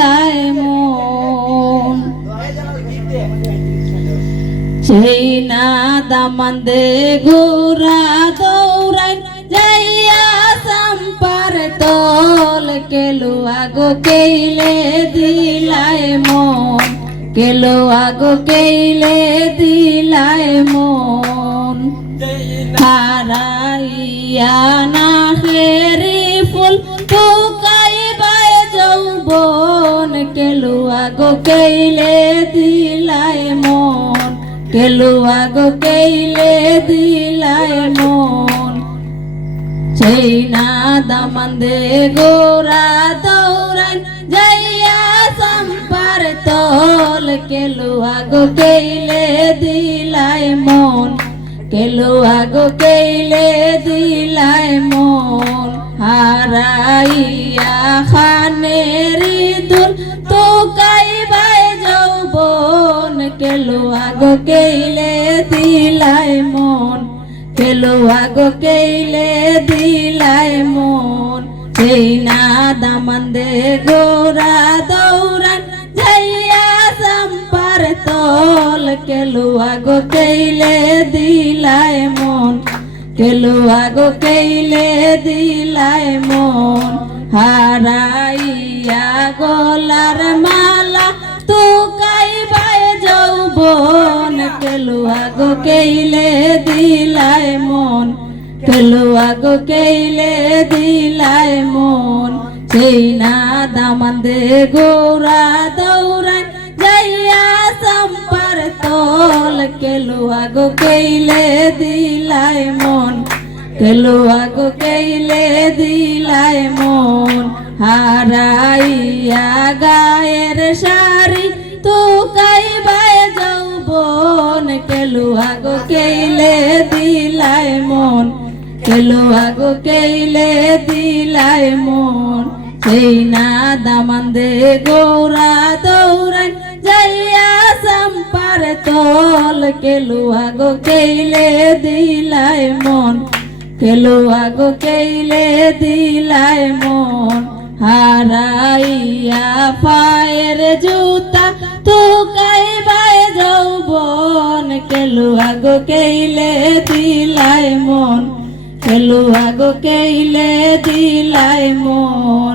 দিলায় মন সেই না দামান্দে ঘোরা দৌড়াই যাইয়া চম্পার তল কেলুয়া গো কেইলে দিলায় মন কেলুয়া গো কেইলে দিলায় মন হারাইয়া না হেরি ফুল টুকাই বাই যৌবন কেলুয়া গো কেইলে দিলায় মন কেলুয়া গো কেইলে দিলায় মন সেই না দামান্দে গোরা দৌড়ান যাইয়া চম্পার তল কেলুয়া গো কেইলে দিলায় মন কেলুয়া গো কেইলে দিলায় মন হারাইয়া খানেরি দুল টুকাই বাই যৌবন কেলুয়া গো কেইলে দিলায় মন কেলুয়া গো কেইলে দিলায় মন সেই না দামান্দে গোরা দৌড়ান যাইয়া চম্পার তল কেলুয়া গো কেইলে দিলায় মন কেলুয়া গো কেইলে দিলায় মন হারাইয়া গলার মালা টুকাই বাই যৌবন কেলুয়া গো কেইলে দিলায় মন কেলুয়া গো কেইলে দিলায় মন সেই না দামান্দে গোরা দৌড়ান যাইয়া চম্পার তল কেলুয়া গো কেইলে দিলায় মন কেলুয়া গো কেইলে দিলায় মন হারাইয়া গায়ের শাড়ি টুকাই বাই যৌবন কেলুয়া গো কেইলে দিলায় মন কেলুয়া গো কেইলে দিলায় মন সেই না দামান্দে গোরা দৌড়ান যাইয়া চম্পার তল কেলুয়া গো কেইলে দিলায় মন কেলুয়া গো কেইলে দিলায় মন হারাইয়া পায়ের জুতা টুকাই বাই যৌবন কেলুয়া গো কেইলে দিলায় মন কেলুয়া গো কেইলে দিলায় মন